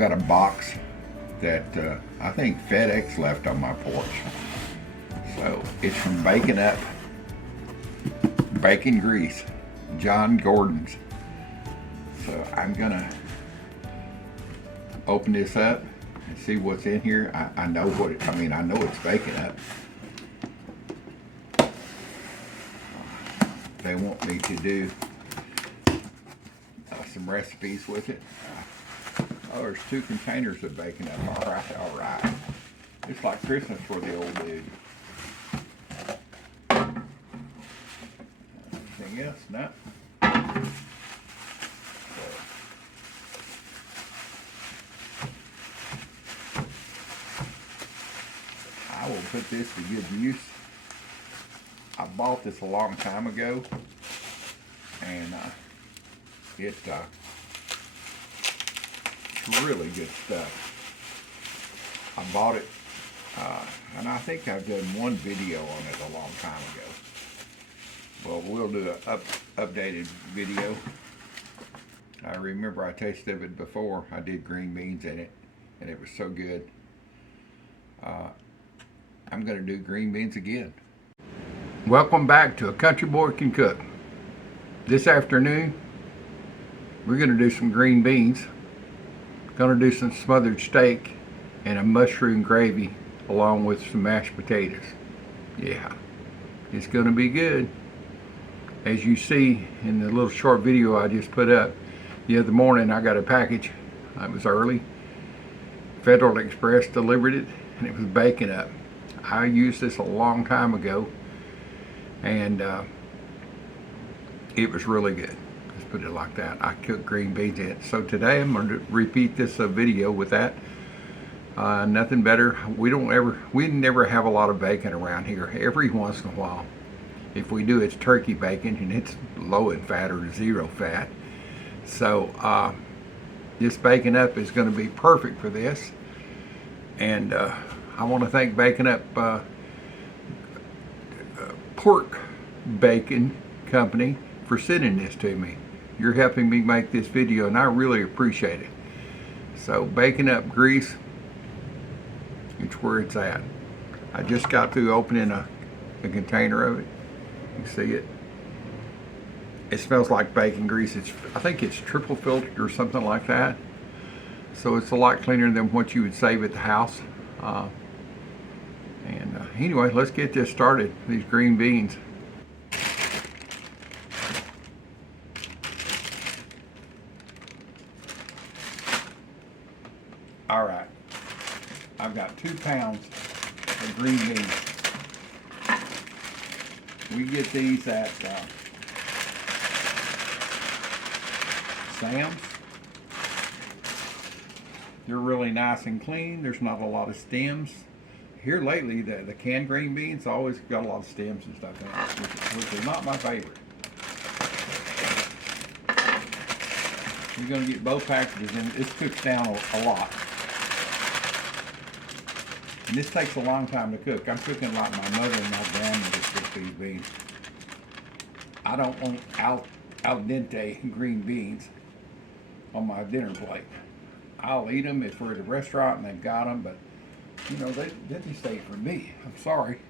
got a box that I think FedEx left on my porch. So it's from Baking Up Bacon Grease, John Gordon's. So I'm gonna open this up and see what's in here. I know what it, I know it's Baking Up. They want me to do some recipes with it. Oh, there's 2 containers of Baking Up. All right, all right. It's like Christmas for the old dude. Anything else? No. I will put this to good use. I bought this a long time ago, and it's really good stuff. I bought it, and I think I've done one video on it a long time ago. Well, we'll do an updated video. I remember I tasted it before. I did green beans in it, and it was so good. I'm going to do green beans again. Welcome back to A Country Boy Can Cook. This afternoon, we're going to do some green beans. Going to do some smothered steak and a mushroom gravy along with some mashed potatoes. Yeah, it's going to be good. As you see in the little short video I just put up, the other morning I got a package. It was early. Federal Express delivered it, and it was Baking Up. I used this a long time ago, and it was really good. Let's put it like that. I cooked green beans in it. So today I'm going to repeat this video with that. Nothing better. We never have a lot of bacon around here. Every once in a while, if we do, it's turkey bacon, and it's low in fat or 0 fat. So this Baking Up is going to be perfect for this. And I want to thank Baking Up Pork Bacon Company for sending this to me. You're helping me make this video, and I really appreciate it. So Baking Up grease, it's where it's at. I just got through opening a container of it. You see it? It smells like bacon grease. I think it's triple filtered or something like that. So it's a lot cleaner than what you would save at the house. Anyway, let's get this started. These green beans. All right, I've got 2 pounds of green beans. We get these at Sam's. They're really nice and clean. There's not a lot of stems. Here lately, the canned green beans always got a lot of stems and stuff in it, which is not my favorite. You're going to get both packages, and this cooks down a lot. And this takes a long time to cook. I'm cooking like my mother and my grandmother cook these beans. I don't want al dente green beans on my dinner plate. I'll eat them if we're at a restaurant and they've got them, but you know, they just ain't for me. I'm sorry.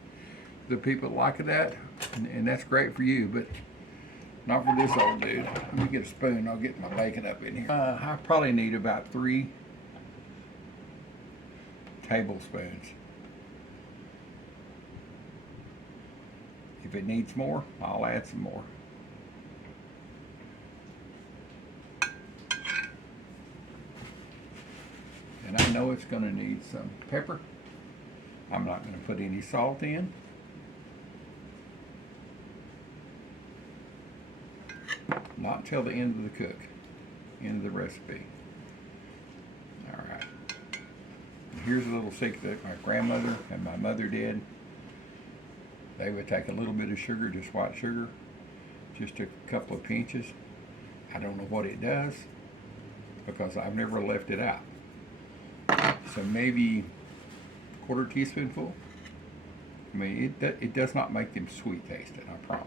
The people like that, and that's great for you, but not for this old dude. Let me get a spoon. I'll get my bacon up in here. I probably need about 3 tablespoons. If it needs more, I'll add some more. And I know it's going to need some pepper. I'm not going to put any salt in. Not until the end of the cook, end of the recipe. All right. Here's a little secret that my grandmother and my mother did. They would take a little bit of sugar, just white sugar, just a couple of pinches. I don't know what it does because I've never left it out. So maybe a 1/4 teaspoonful. I mean, it does not make them sweet tasting, I promise.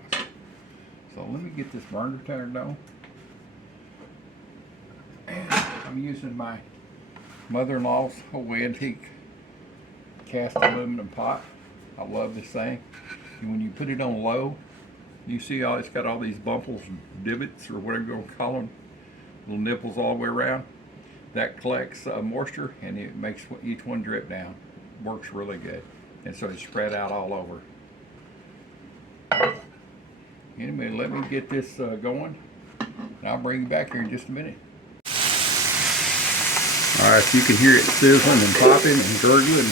So let me get this burner turned on. And I'm using my mother-in-law's old antique cast aluminum pot. I love this thing. And when you put it on low, you see how it's got all these bumples and divots, or whatever you're gonna call them, little nipples all the way around. That collects moisture and it makes each one drip down. Works really good. And so it's spread out all over. Anyway, let me get this going, and I'll bring you back here in just a minute. Alright, so you can hear it sizzling and popping and gurgling.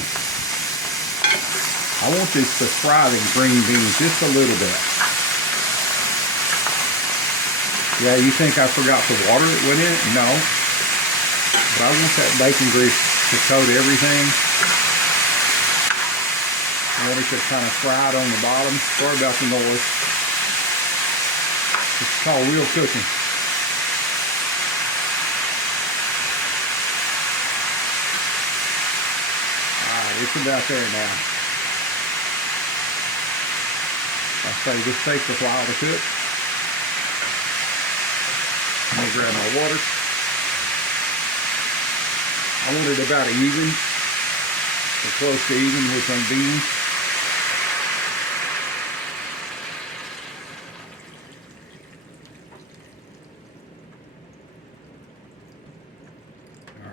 I want this to fry the green beans just a little bit. Yeah, you think I forgot the water that went in it? No. But I want that bacon grease to coat everything. I want it to kind of fry it on the bottom. Sorry about the noise. It's called real cooking. Alright, it's about there now. I say this takes a while to cook. I'm going to grab my water. I want it about even, or close to even with some beans.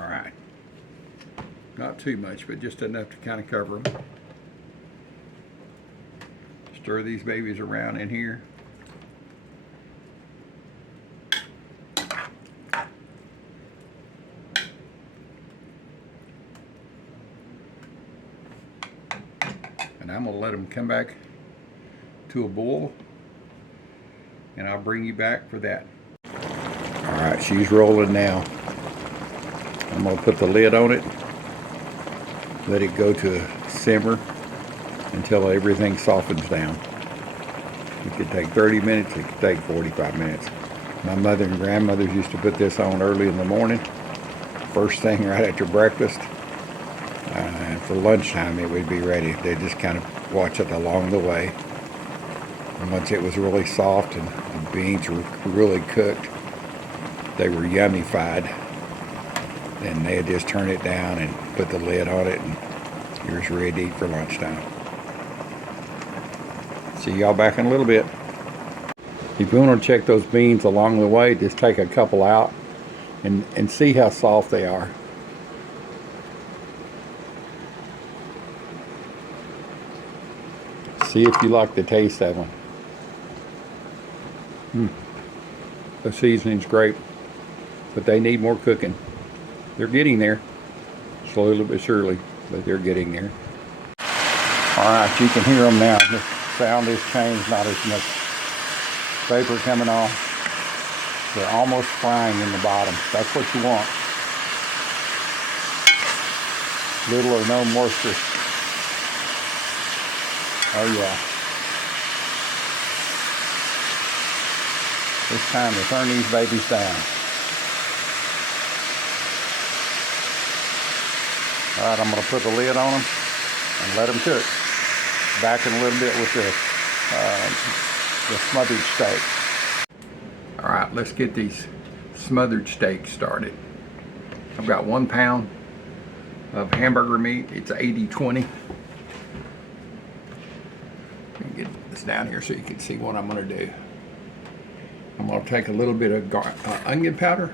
Alright. Not too much, but just enough to kind of cover them. Stir these babies around in here. And I'm going to let them come back to a boil, and I'll bring you back for that. Alright, she's rolling now. I'm going to put the lid on it, let it go to a simmer until everything softens down. It could take 30 minutes, it could take 45 minutes. My mother and grandmothers used to put this on early in the morning, first thing right after breakfast. For lunchtime it would be ready. They just kind of watch it along the way. And once it was really soft and the beans were really cooked, they were yummified, then they'd just turn it down and put the lid on it, and you're just ready to eat for lunchtime. See y'all back in a little bit. If you want to check those beans along the way, just take a couple out and see how soft they are. See if you like the taste of them. The seasoning's great, but they need more cooking. They're getting there, slowly but surely, but they're getting there. Alright, you can hear them now. The sound has changed, not as much vapor coming off. They're almost frying in the bottom. That's what you want. Little or no moisture. Oh yeah. It's time to turn these babies down. Alright, I'm going to put the lid on them and let them cook. Back in a little bit with the smothered steak. Alright, let's get these smothered steaks started. I've got 1 pound of hamburger meat. It's 80-20. Get this down here so you can see what I'm going to do. I'm going to take a little bit of onion powder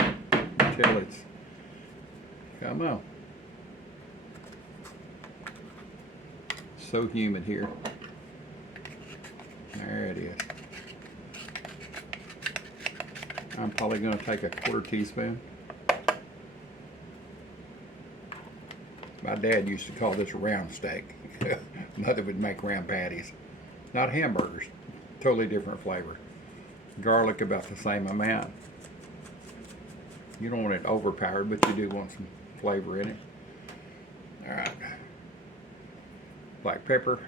until it's, come on. So humid here. There it is. I'm probably going to take a 1/4 teaspoon. My dad used to call this round steak. Mother would make round patties. Not hamburgers. Totally different flavor. Garlic about the same amount. You don't want it overpowered, but you do want some flavor in it. Alright. Black pepper.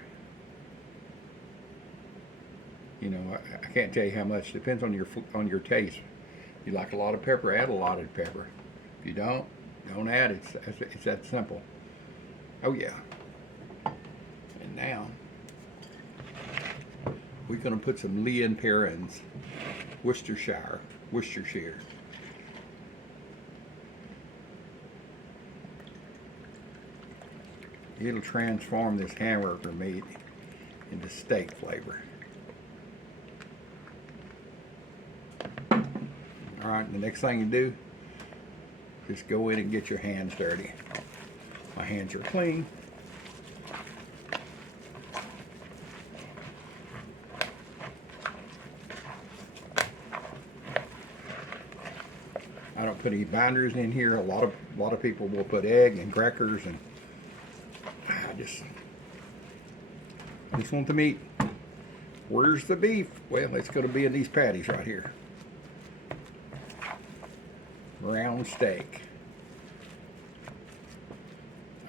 You know, I can't tell you how much. Depends on your taste. If you like a lot of pepper, add a lot of pepper. If you don't add it. It's that simple. Oh yeah. And now we're going to put some Lea and Perrins, Worcestershire it'll transform this hamburger meat into steak flavor. Alright, the next thing you do, just go in and get your hands dirty. My hands are clean. I don't put any binders in here. A lot of people will put egg and crackers, and I just want the meat. Where's the beef? Well, it's going to be in these patties right here. Brown steak.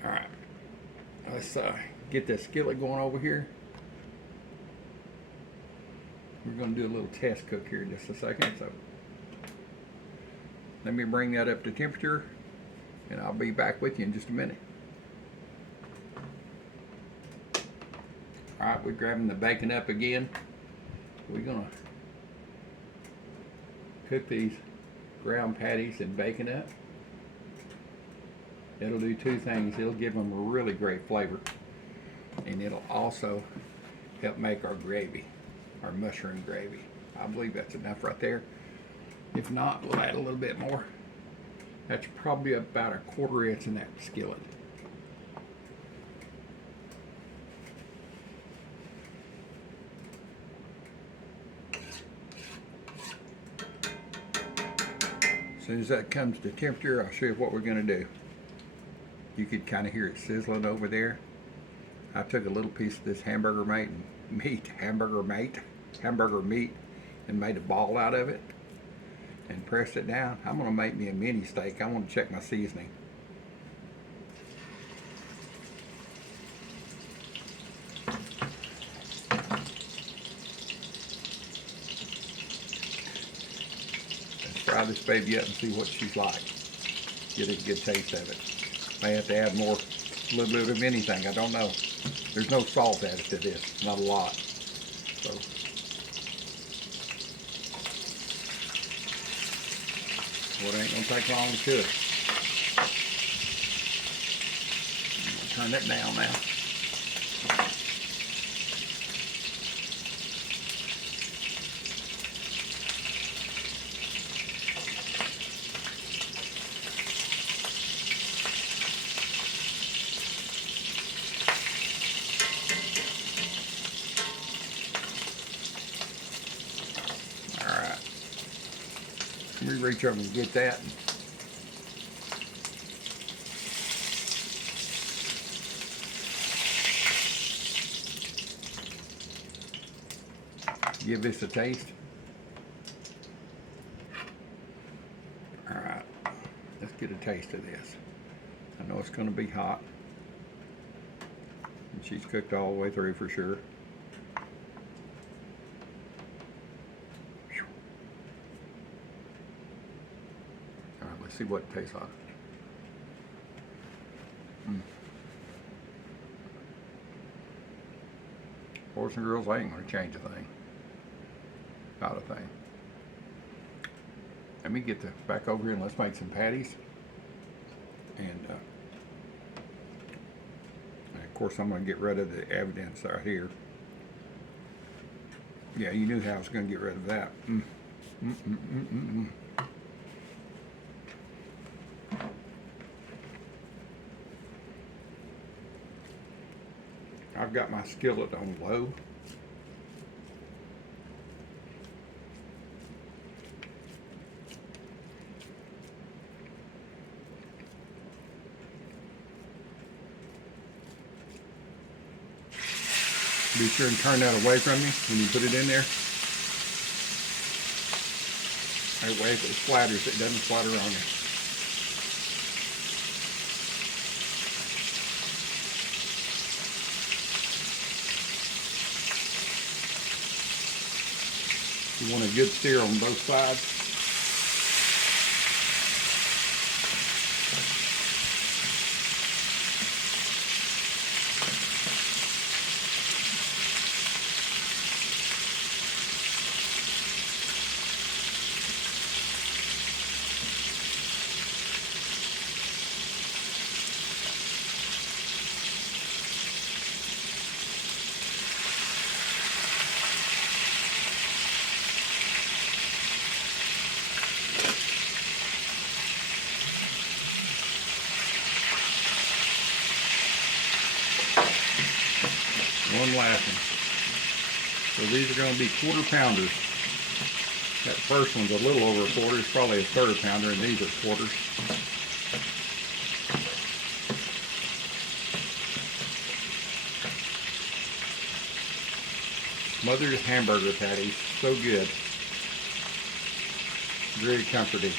All right, let's get this skillet going over here. We're going to do a little test cook here in just a second. So let me bring that up to temperature, and I'll be back with you in just a minute. All right, we're grabbing the bacon up again. We're gonna cook these ground patties and bacon up. It'll do two things. It'll give them a really great flavor, and it'll also help make our gravy, our mushroom gravy. I believe that's enough right there. If not, we'll add a little bit more. That's probably about a 1/4 inch in that skillet. As soon as that comes to temperature, I'll show you what we're going to do. You could kind of hear it sizzling over there. I took a little piece of this hamburger meat, and made a ball out of it and pressed it down. I'm going to make me a mini steak. I want to check my seasoning. Fry this baby up and see what she's like. Get a good taste of it. May have to add more, a little bit of anything. I don't know. There's no salt added to this, not a lot. So, well, it ain't gonna take long to cook. I'm gonna turn it down now. Let me reach over and get that. Give this a taste. All right, let's get a taste of this. I know it's going to be hot, and she's cooked all the way through for sure. See what it tastes like. Boys and girls, I ain't gonna change a thing. Not a thing. Let me get back over here and let's make some patties. And of course I'm gonna get rid of the evidence right here. Yeah, you knew how I was gonna get rid of that. I've got my skillet on low. Be sure and turn that away from you when you put it in there. That way if it splatters, it doesn't splatter on you. You want a good sear on both sides. and laughing. So these are going to be quarter pounders. That first one's a little over a quarter. It's probably a third pounder, and these are quarters. Smothered hamburger patties, so good. Very comforting.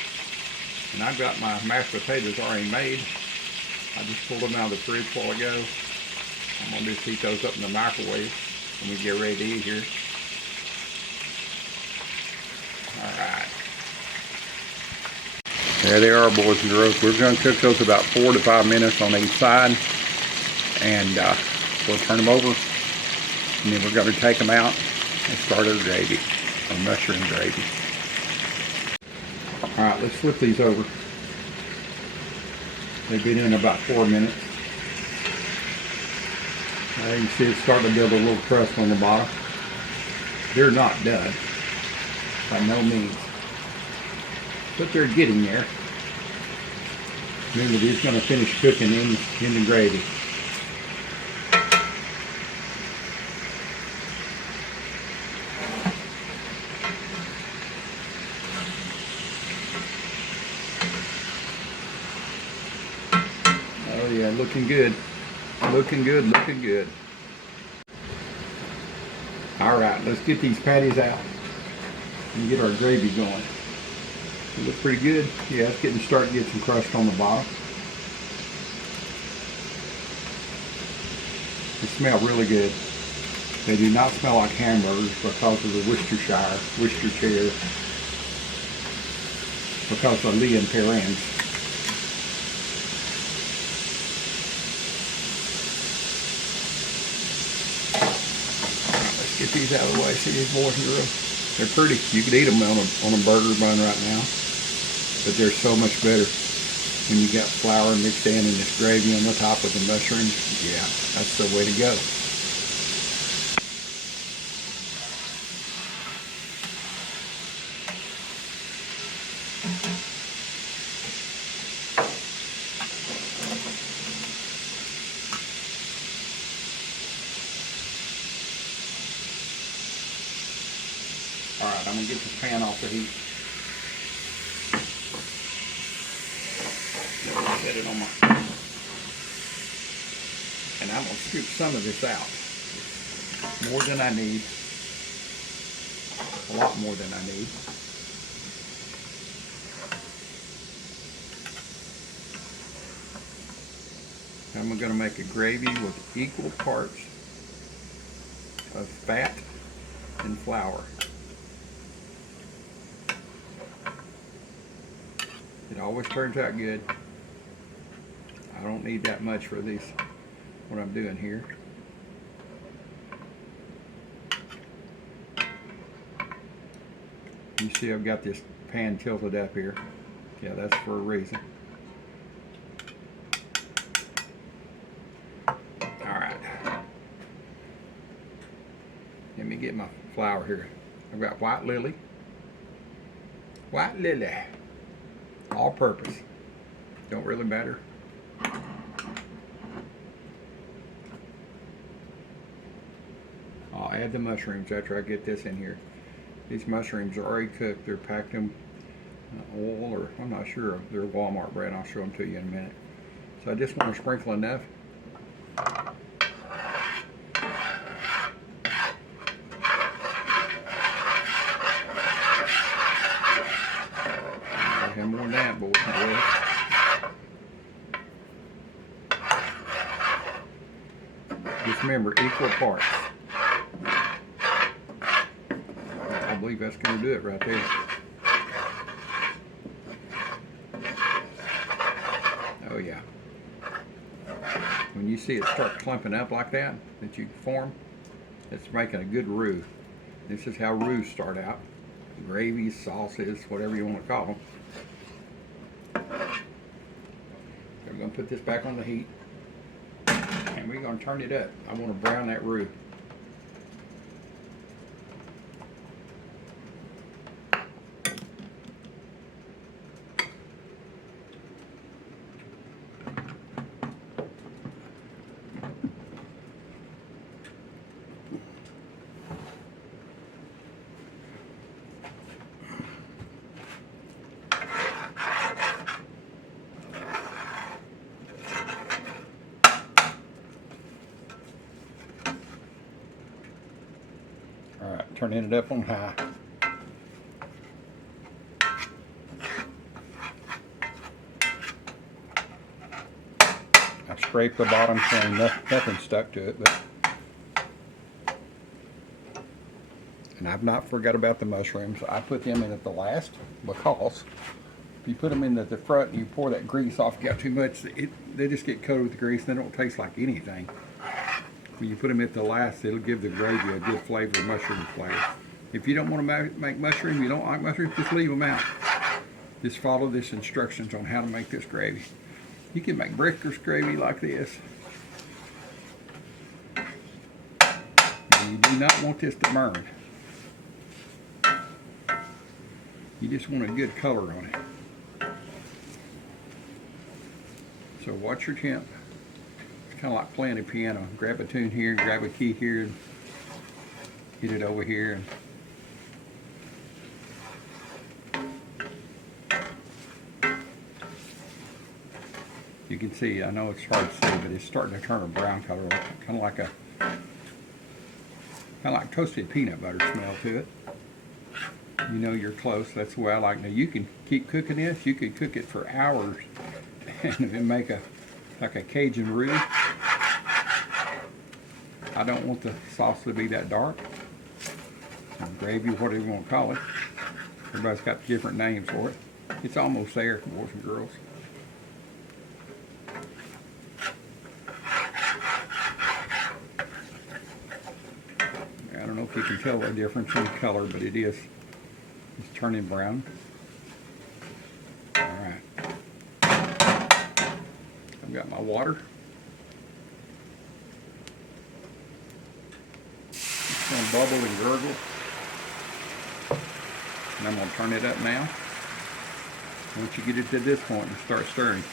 And I've got my mashed potatoes already made. I just pulled them out of the fridge a while ago. I'm going to just heat those up in the microwave when we get ready to eat here. Alright. There they are, boys and girls. We're going to cook those about 4 to 5 minutes on each side. And we'll turn them over. And then we're going to take them out and start our gravy, our mushroom gravy. Alright, let's flip these over. They've been in about 4 minutes. Now you can see it's starting to build a little crust on the bottom. They're not done, by no means. But they're getting there. Remember, these are going to finish cooking in the gravy. Oh yeah, looking good. Looking good, looking good. Alright, let's get these patties out and get our gravy going. They look pretty good. Yeah, it's starting to get some crust on the bottom. They smell really good. They do not smell like hamburgers because of the Worcestershire, because of Lee and Perrins. Get these out of the way. See these boys and girls? They're pretty. You could eat them on a burger bun right now, but they're so much better when you got flour mixed in and this gravy on the top with the mushrooms. Yeah, that's the way to go. Alright, I'm going to get this pan off the heat. Set it on my... And I'm going to scoop some of this out. More than I need. A lot more than I need. I'm going to make a gravy with equal parts of fat and flour. It always turns out good. I don't need that much for these, what I'm doing here. You see I've got this pan tilted up here. Yeah, that's for a reason. Alright. Let me get my flour here. I've got white lily. White lily. All purpose. Don't really matter. I'll add the mushrooms after I get this in here. These mushrooms are already cooked. They're packed in oil, or I'm not sure. They're Walmart brand. I'll show them to you in a minute. So I just want to sprinkle enough. And more than that, boys and girls. Just remember, equal parts. I believe that's going to do it right there. Oh yeah. When you see it start clumping up like that you form, it's making a good roux. This is how roux start out. Gravies, sauces, whatever you want to call them. So we're going to put this back on the heat, and we're going to turn it up. I want to brown that roux. turning it up on high. I scraped the bottom so nothing stuck to it, and I've not forgot about the mushrooms. I put them in at the last because if you put them in at the front and you pour that grease off, you got too much, they just get coated with grease and they don't taste like anything. When you put them at the last, it'll give the gravy a good flavor, mushroom flavor. If you don't want to make mushrooms, you don't like mushrooms, just leave them out. Just follow this instructions on how to make this gravy. You can make breakfast gravy like this. And you do not want this to burn. You just want a good color on it. So watch your temp. It's kind of like playing a piano. Grab a tune here, grab a key here, and hit it over here. You can see, I know it's hard to see, but it's starting to turn a brown color, kind of like toasted peanut butter smell to it. You know you're close. That's the way I like it. Now you can keep cooking this. You could cook it for hours and make like a Cajun roux. I don't want the sauce to be that dark. Or gravy, whatever you want to call it. Everybody's got different names for it. It's almost there, boys and girls. I don't know if you can tell the difference in color, but it is. It's turning brown. All right. I've got my water. It's going to bubble and gurgle. And I'm going to turn it up now. Once you get it to this point, and start stirring.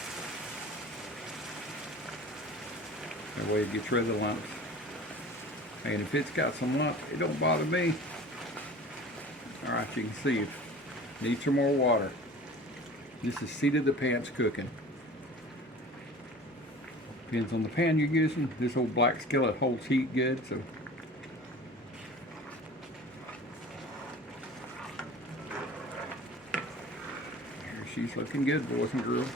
That way it gets rid of the lumps. And if it's got some lumps, it don't bother me. Alright, you can see it needs some more water. This is seat of the pants cooking. Depends on the pan you're using. This old black skillet holds heat good, so here she's looking good, boys and girls.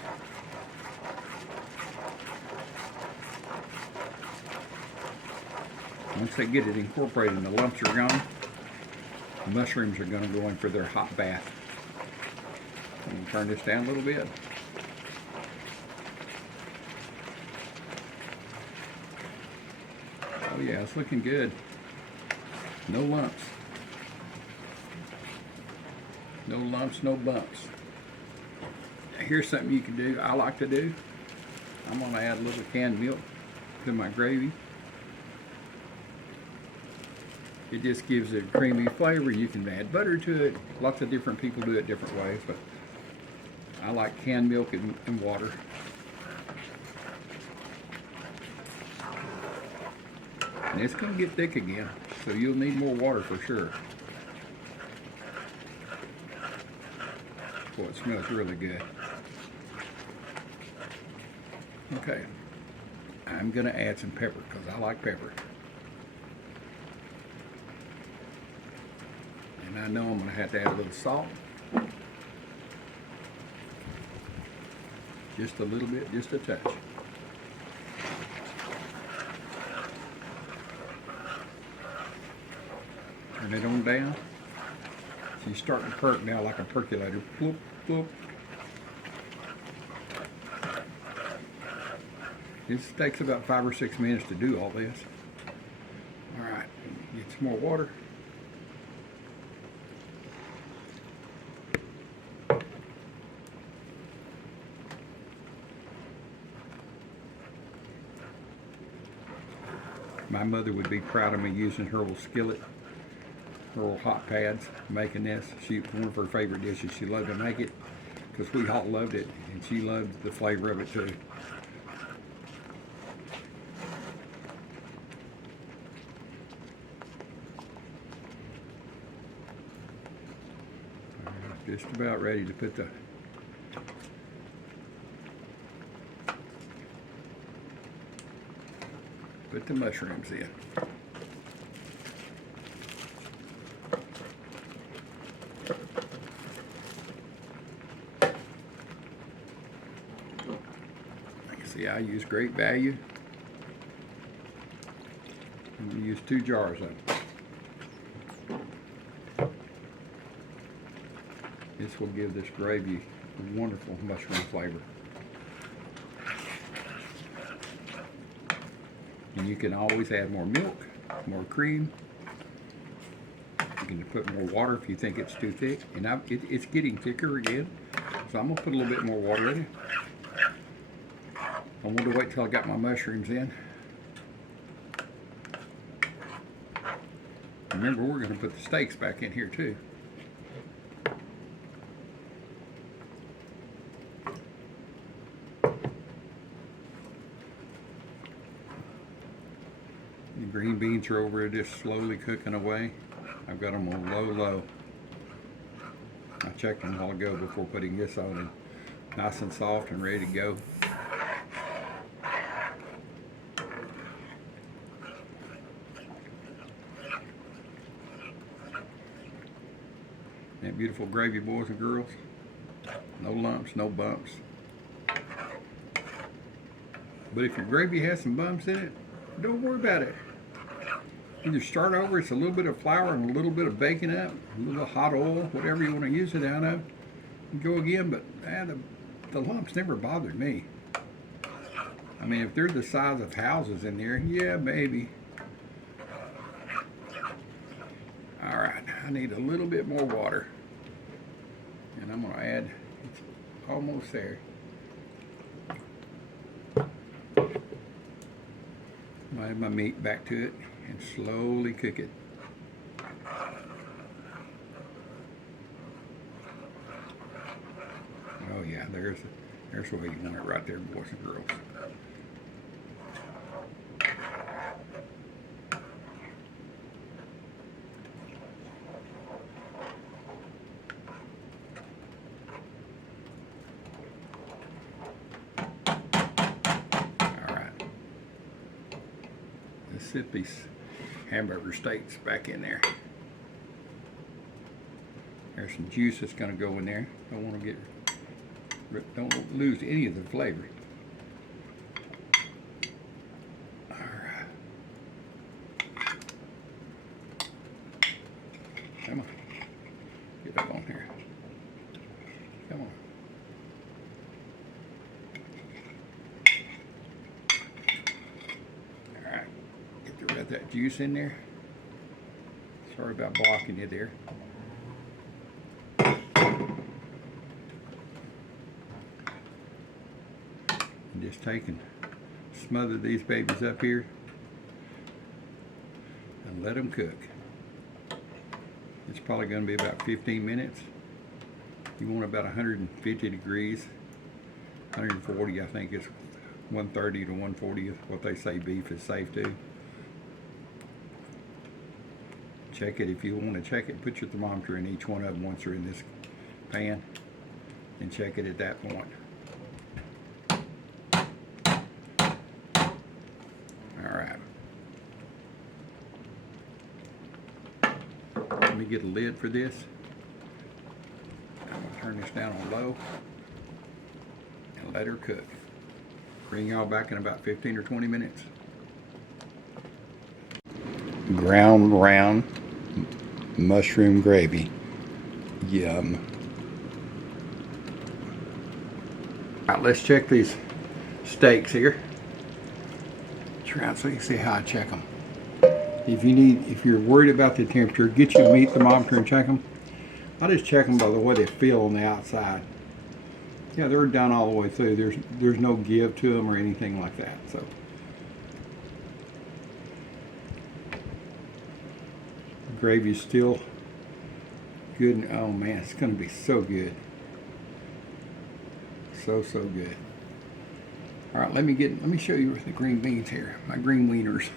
Once they get it incorporated and the lumps are gone, the mushrooms are going to go in for their hot bath. I'm going to turn this down a little bit. Oh yeah, it's looking good. No lumps. No lumps, no bumps. Here's something you can do, I like to do. I'm going to add a little canned milk to my gravy. It just gives it a creamy flavor. You can add butter to it. Lots of different people do it different ways, but I like canned milk and water. And it's going to get thick again, so you'll need more water for sure. Boy, it smells really good. Okay, I'm going to add some pepper because I like pepper. And I know I'm going to have to add a little salt. Just a little bit, just a touch. Turn it on down. She's starting to perk now like a percolator. Bloop, bloop. This takes about 5 or 6 minutes to do all this. All right, get some more water. My mother would be proud of me using her little skillet, her little hot pads, making this. One of her favorite dishes. She loved to make it because we all loved it, and she loved the flavor of it too. Just about ready to put the mushrooms in. See, I use Great Value. I'm going to use 2 jars of it. This will give this gravy a wonderful mushroom flavor. And you can always add more milk, more cream. You can put more water if you think it's too thick. And it's getting thicker again, so I'm gonna put a little bit more water in it. I want to wait till I got my mushrooms in. Remember, we're gonna put the steaks back in here too. The green beans are over there just slowly cooking away. I've got them on low. I checked them a while ago before putting this on, and nice and soft and ready to go. That beautiful gravy, boys and girls. No lumps, no bumps. But if your gravy has some bumps in it, don't worry about it. Either start over, it's a little bit of flour and a little bit of bacon up, a little hot oil, whatever you want to use it out of. And go again, but the lumps never bothered me. I mean, if they're the size of houses in there, yeah, maybe. All right, I need a little bit more water. And I'm going to add, it's almost there. Add my meat back to it and slowly cook it. Oh yeah, there's where you want it right there, boys and girls. Sit these hamburger steaks back in there. There's some juice that's going to go in there. Don't lose any of the flavor. All right. Come on. Get up on here. Come on. Got that juice in there. Sorry about blocking you there. And just smother these babies up here and let them cook. It's probably going to be about 15 minutes. You want about 150 degrees. 140, I think is 130 to 140 is what they say beef is safe to. Check it if you want to check it. Put your thermometer in each one of them once they're in this pan and check it at that point. All right. Let me get a lid for this. I'm going to turn this down on low and let her cook. Bring y'all back in about 15 or 20 minutes. Ground round mushroom gravy. Yum. All right, let's check these steaks here. Try out so you can see how I check them. If you're worried about the temperature, get your meat thermometer and check them. I just check them by the way they feel on the outside. Yeah, they're done all the way through. There's no give to them or anything like that. So. Gravy's still good, and oh man, it's going to be so good. So good. All right, let me show you the green beans here. My green wieners.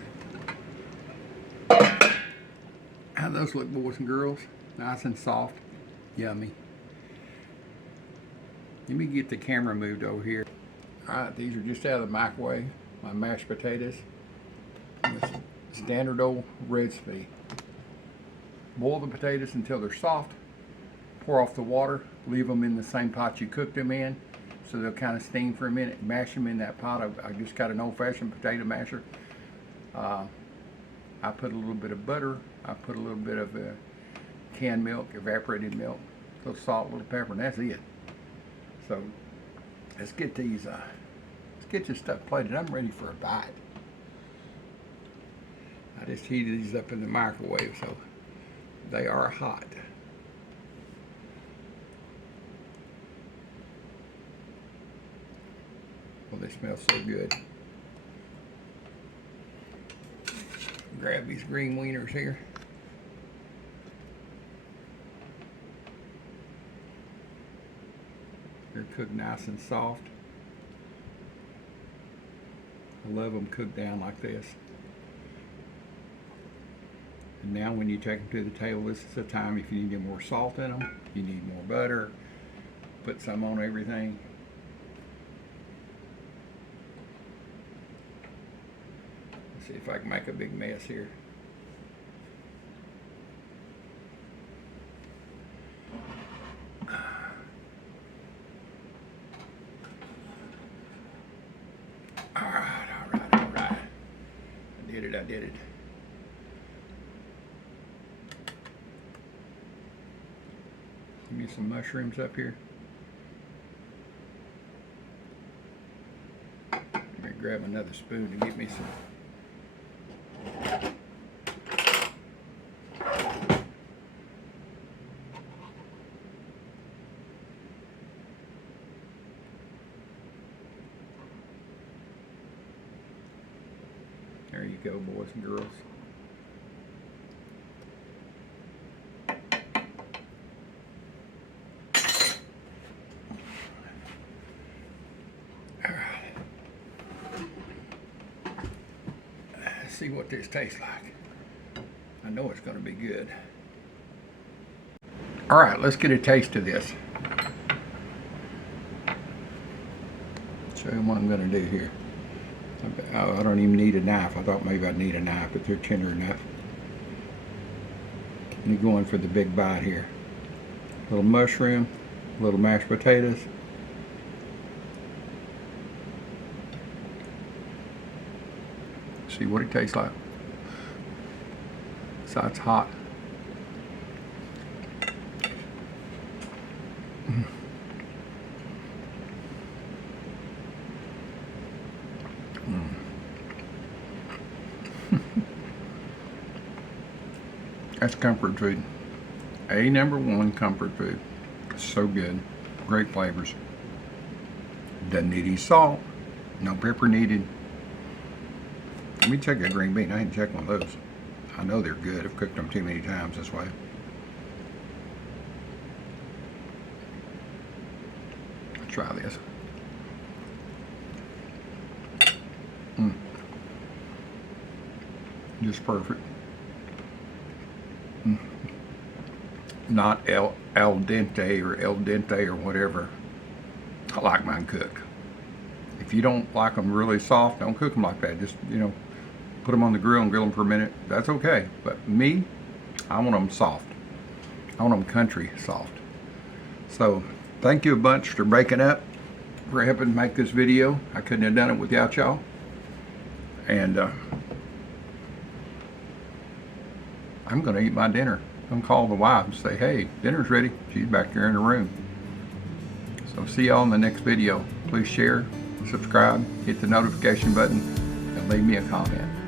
How those look, boys and girls? Nice and soft, yummy. Let me get the camera moved over here. All right, these are just out of the microwave. My mashed potatoes. With standard old recipe. Boil the potatoes until they're soft. Pour off the water. Leave them in the same pot you cooked them in. so they'll kind of steam for a minute. Mash them in that pot. I just got an old-fashioned potato masher. I put a little bit of butter. I put a little bit of canned milk, evaporated milk, a little salt, a little pepper, and that's it. So let's get these. Let's get this stuff plated. I'm ready for a bite. I just heated these up in the microwave, so they are hot. Well, they smell so good. Grab these green wieners here. They're cooked nice and soft. I love them cooked down like this. And now when you take them to the table, this is the time if you need more salt in them, you need more butter, put some on everything. Let's see if I can make a big mess here. All right. I did it. Give me some mushrooms up here. Let me grab another spoon and get me some. There you go, boys and girls. All right. Let's see what this tastes like. I know it's going to be good. All right, let's get a taste of this. Show you what I'm going to do here. Oh, I don't even need a knife. I thought maybe I'd need a knife, but they're tender enough. And you're going for the big bite here. A little mushroom, a little mashed potatoes. See what it tastes like. So it's hot. That's comfort food. #1 comfort food. So good. Great flavors. Doesn't need any salt. No pepper needed. Let me check that green bean. I didn't check one of those. I know they're good. I've cooked them too many times this way. Let's try this. Just perfect. Not al dente or whatever. I like mine cooked. If you don't like them really soft, don't cook them like that. Just, put them on the grill and grill them for a minute. That's okay. But me, I want them soft. I want them country soft. So thank you a bunch for breaking up, for helping make this video. I couldn't have done it without y'all. And I'm going to eat my dinner. I'm going to call the wife and say, hey, dinner's ready. She's back there in the room. So see y'all in the next video. Please share, subscribe, hit the notification button, and leave me a comment.